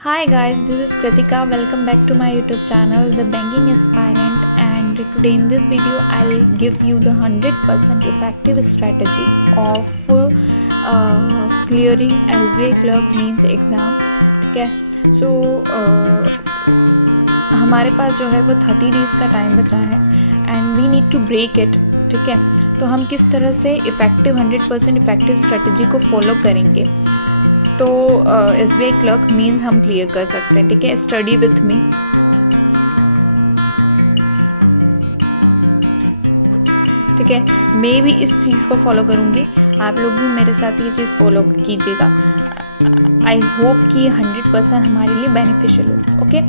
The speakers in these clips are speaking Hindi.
Hi guys, this is Kritika. Welcome back to my YouTube channel, The Banking Aspirant. And today in this video, I'll give you the 100% effective strategy of clearing SBI Clerk Mains exam. ठीक है, सो हमारे पास जो है वो 30 डेज़ का टाइम बचा है and we need to break it. ठीक है, तो हम किस तरह से इफ़ेक्टिव 100% इफ़ेक्टिव स्ट्रेटजी को फॉलो करेंगे तो SBI क्लर्क मेंस हम क्लियर कर सकते हैं. ठीक है, स्टडी विथ मी. ठीक है, मैं भी इस चीज़ को फॉलो करूँगी, आप लोग भी मेरे साथ ये चीज़ फॉलो कीजिएगा. आई होप कि 100% हमारे लिए बेनिफिशियल हो. ओके,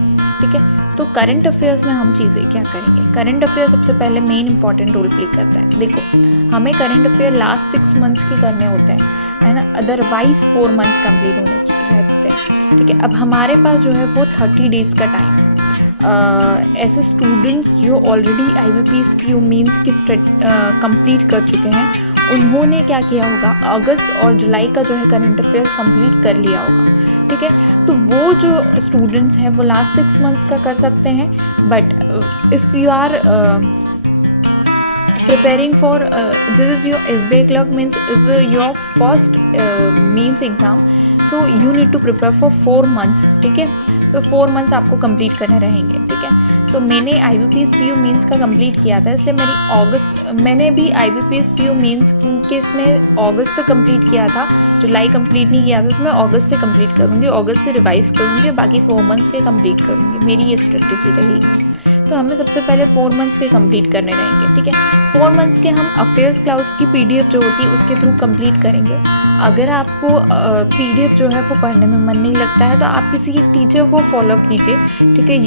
ठीक है. तो करंट अफेयर्स में हम चीज़ें क्या करेंगे. करंट अफेयर सबसे पहले मेन इंपॉर्टेंट रोल प्ले करता है. देखो, हमें करंट अफेयर लास्ट 6 मंथ्स के करने होते हैं है ना, अदरवाइज 4 मंथ्स कंप्लीट होने रहते हैं. ठीक है, अब हमारे पास जो है वो 30 डेज़ का टाइम है. ऐसे स्टूडेंट्स जो ऑलरेडी IBPS PU मेंस की कंप्लीट कर चुके हैं, उन्होंने क्या किया होगा, अगस्त और जुलाई का जो है करंट अफेयर्स कंप्लीट कर लिया होगा. ठीक है, तो वो जो स्टूडेंट्स हैं वो लास्ट 6 मंथ्स का कर सकते हैं. But if you are preparing for this is your SBI clerk means is your first means exam, so you need to prepare for 4 months. ठीक है, तो 4 मंथ्स आपको कंप्लीट करने रहेंगे. ठीक है, तो मैंने IBPS PU मेंस का कंप्लीट किया था, इसलिए मैंने भी IBPS PU मेंस के इसमें अगस्त से कंप्लीट किया था, जुलाई कंप्लीट नहीं किया था, तो मैं अगस्त से कंप्लीट करूँगी, अगस्त से रिवाइज करूँगी, बाकी 4 मंथ्स के कंप्लीट करूँगी. मेरी ये स्ट्रेटेजी रही. तो हमें सबसे पहले 4 मंथ्स के कंप्लीट करने रहेंगे. ठीक है, 4 मंथ्स के हम अफेयर्स क्लाउज की PDF जो होती है उसके थ्रू कंप्लीट करेंगे. अगर आपको PDF जो है वो पढ़ने में मन नहीं लगता है तो आप किसी एक टीचर को फॉलो कीजिए. ठीक है,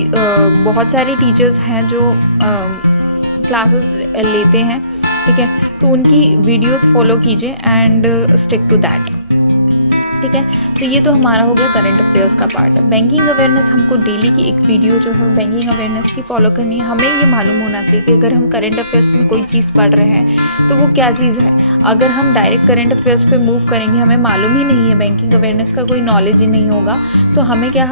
बहुत सारे टीचर्स हैं जो क्लासेस लेते हैं. ठीक है, तो उनकी वीडियोस फॉलो कीजिए एंड स्टिक टू दैट. ठीक है, तो ये तो हमारा हो गया करंट अफेयर्स का पार्ट. बैंकिंग अवेयरनेस हमको डेली की एक वीडियो जो है बैंकिंग अवेयरनेस की फॉलो करनी है. हमें ये मालूम होना चाहिए कि अगर हम करंट अफेयर्स में कोई चीज़ पढ़ रहे हैं तो वो क्या चीज़ है. अगर हम डायरेक्ट करंट अफेयर्स पे मूव करेंगे, हमें मालूम ही नहीं है, बैंकिंग अवेयरनेस का कोई नॉलेज ही नहीं होगा, तो हमें क्या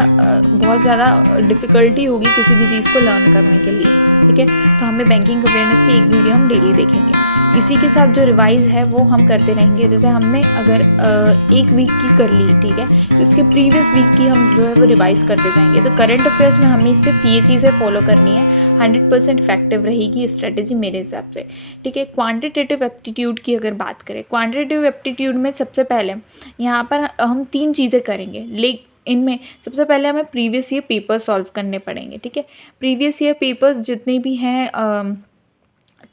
बहुत ज़्यादा डिफ़िकल्टी होगी किसी भी चीज़ को लर्न करने के लिए. ठीक है, तो हमें बैंकिंग अवेयरनेस की एक वीडियो हम डेली देखेंगे. इसी के साथ जो रिवाइज़ है वो हम करते रहेंगे. जैसे हमने अगर 1 वीक की कर ली, ठीक है, तो इसके प्रीवियस वीक की हम जो है वो रिवाइज़ करते जाएंगे. तो करंट अफेयर्स में हमें सिर्फ ये चीज़ें फॉलो करनी है. 100% इफेक्टिव रहेगी स्ट्रेटेजी मेरे हिसाब से. ठीक है, क्वांटिटेटिव एप्टीट्यूड की अगर बात करें, क्वांटिटेटिव एप्टीट्यूड में सबसे पहले यहाँ पर हम 3 चीज़ें करेंगे. इनमें सबसे पहले हमें प्रीवियस ईयर पेपर सॉल्व करने पड़ेंगे. ठीक है, प्रीवियस ईयर पेपर्स जितने भी हैं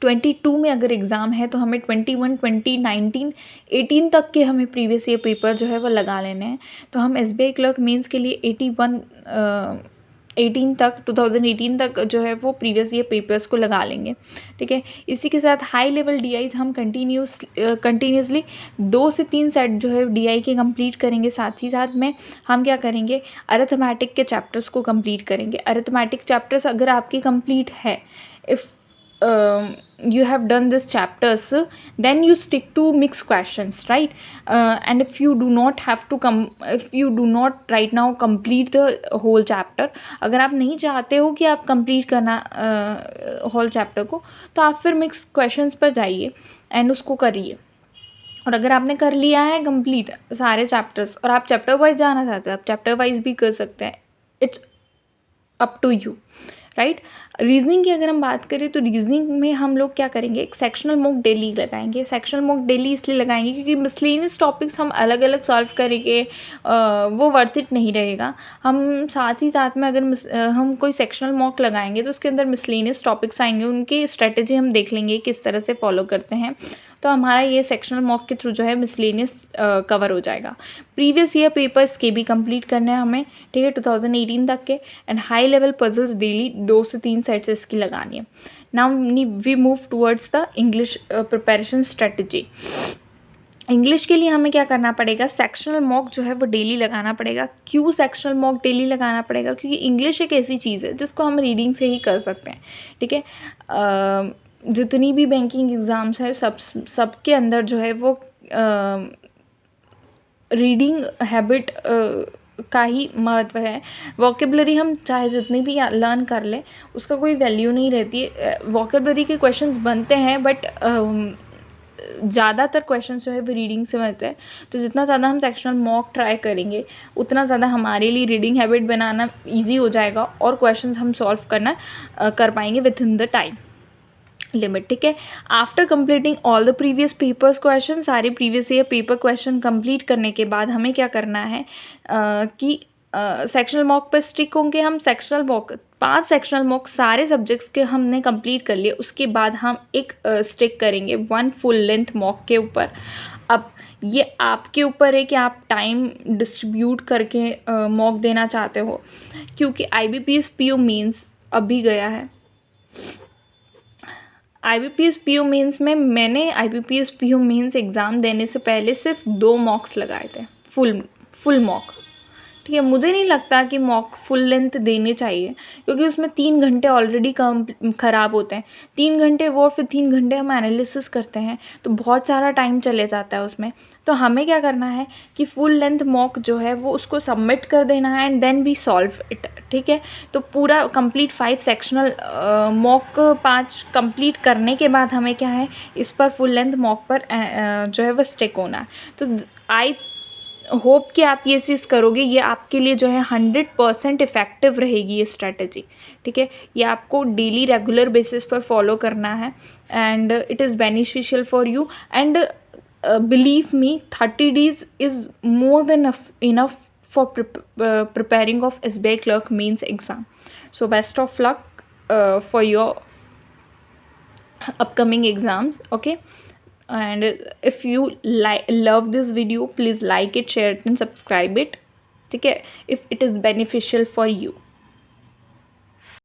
22 में अगर एग्ज़ाम है तो हमें 21, 20, 19, 18 तक के हमें प्रीवियस ईयर पेपर जो है वो लगा लेने हैं. तो हम SBI क्लर्क मेंस के लिए 2018 तक जो है वो प्रीवियस ईयर पेपर्स को लगा लेंगे. ठीक है, इसी के साथ हाई लेवल DIs हम कंटिन्यूसली 2 से 3 सेट जो है DI के कंप्लीट करेंगे. साथ ही साथ में हम क्या करेंगे, अरिथमेटिक के चैप्टर्स को कंप्लीट करेंगे. अरिथमेटिक चैप्टर्स अगर आपके कंप्लीट है, if you have done this chapters, then you stick to mixed questions, right? And if you do not right now complete the whole chapter, अगर आप नहीं चाहते हो कि आप complete करना whole chapter को, तो आप फिर mixed questions पर जाइए एंड उसको करिए. और अगर आपने कर लिया है कंप्लीट सारे चैप्टर्स और आप चैप्टर वाइज जाना चाहते हो, आप चैप्टर वाइज भी कर सकते हैं. It's up to you, right. Reasoning की अगर हम बात करें तो रीजनिंग में हम लोग क्या करेंगे, एक सेक्शनल मॉक डेली लगाएंगे. सेक्शनल मॉक डेली इसलिए लगाएंगे क्योंकि मिसलेनियस टॉपिक्स हम अलग अलग सॉल्व करेंगे, वो वर्थ इट नहीं रहेगा. हम साथ ही साथ में अगर हम कोई सेक्शनल मॉक लगाएंगे तो उसके अंदर मिसलेनियस टॉपिक्स आएंगे, उनकी स्ट्रेटेजी हम देख लेंगे किस तरह से फॉलो करते हैं. तो हमारा ये सेक्शनल मॉक के थ्रू जो है मिसलेनियस कवर हो जाएगा. प्रीवियस ईयर पेपर्स के भी कंप्लीट करने हैं हमें. ठीक है, 2018 तक के. And high level puzzles daily 2 से 3 सेट्स इसकी लगानी है. Now we move towards the English preparation strategy. English के लिए हमें क्या करना पड़ेगा, सेक्शनल मॉक जो है वो डेली लगाना पड़ेगा. क्यों सेक्शनल मॉक डेली लगाना पड़ेगा, क्योंकि इंग्लिश एक ऐसी चीज़ है जिसको हम रीडिंग से ही कर सकते हैं. ठीक है, जितनी भी बैंकिंग एग्ज़ाम्स है सबके अंदर जो है वो रीडिंग हैबिट का ही महत्व है। वोकेबलरी हम चाहे जितनी भी लर्न कर लें उसका कोई वैल्यू नहीं रहती है। वोकेबलरी के क्वेश्चंस बनते हैं बट ज़्यादातर क्वेश्चंस जो है वो रीडिंग से बनते हैं। तो जितना ज़्यादा हम सेक्शनल मॉक ट्राई करेंगे उतना ज़्यादा हमारे लिए रीडिंग हैबिट बनाना ईजी हो जाएगा और क्वेश्चंस हम सॉल्व करना कर पाएंगे with in the time limit, ठीक है। After completing all the previous papers question, सारे previous year paper question complete करने के बाद हमें क्या करना है कि सेक्शनल मॉक पर स्टिक होंगे हम। सेक्शनल मॉक 5 सेक्शनल मॉक सारे सब्जेक्ट्स के हमने कंप्लीट कर लिए, उसके बाद हम एक स्टिक करेंगे 1 फुल लेंथ मॉक के ऊपर। अब ये आपके ऊपर है कि आप टाइम डिस्ट्रीब्यूट करके मॉक देना चाहते हो, क्योंकि IBPS PO मेंस अभी गया है। IBPS PO मेंस में मैंने IBPS PO मेंस एग्ज़ाम देने से पहले सिर्फ 2 मॉक्स लगाए थे, फुल मॉक, ठीक है। मुझे नहीं लगता कि मॉक फुल लेंथ देनी चाहिए, क्योंकि उसमें 3 घंटे ऑलरेडी कम ख़राब होते हैं। 3 घंटे वो, फिर 3 घंटे हम एनालिसिस करते हैं, तो बहुत सारा टाइम चले जाता है उसमें। तो हमें क्या करना है कि फुल लेंथ मॉक जो है वो उसको सबमिट कर देना है and then we solve it, ठीक है। तो पूरा कंप्लीट 5 सेक्शनल मॉक 5 कंप्लीट करने के बाद हमें क्या है, इस पर फुल लेंथ मॉक पर जो है वो स्टिक होना है। तो आई होप कि आप ये चीज़ करोगे, ये आपके लिए जो है 100% इफ़ेक्टिव रहेगी ये स्ट्रैटेजी, ठीक है। ये आपको डेली रेगुलर बेसिस पर फॉलो करना है and it is beneficial for you and believe me 30 days is more than enough for preparing of SBI clerk means exam. So best of luck for your upcoming exams, okay. And if you love this video, please like it, share it and subscribe it, ठीक है, if it is beneficial for you.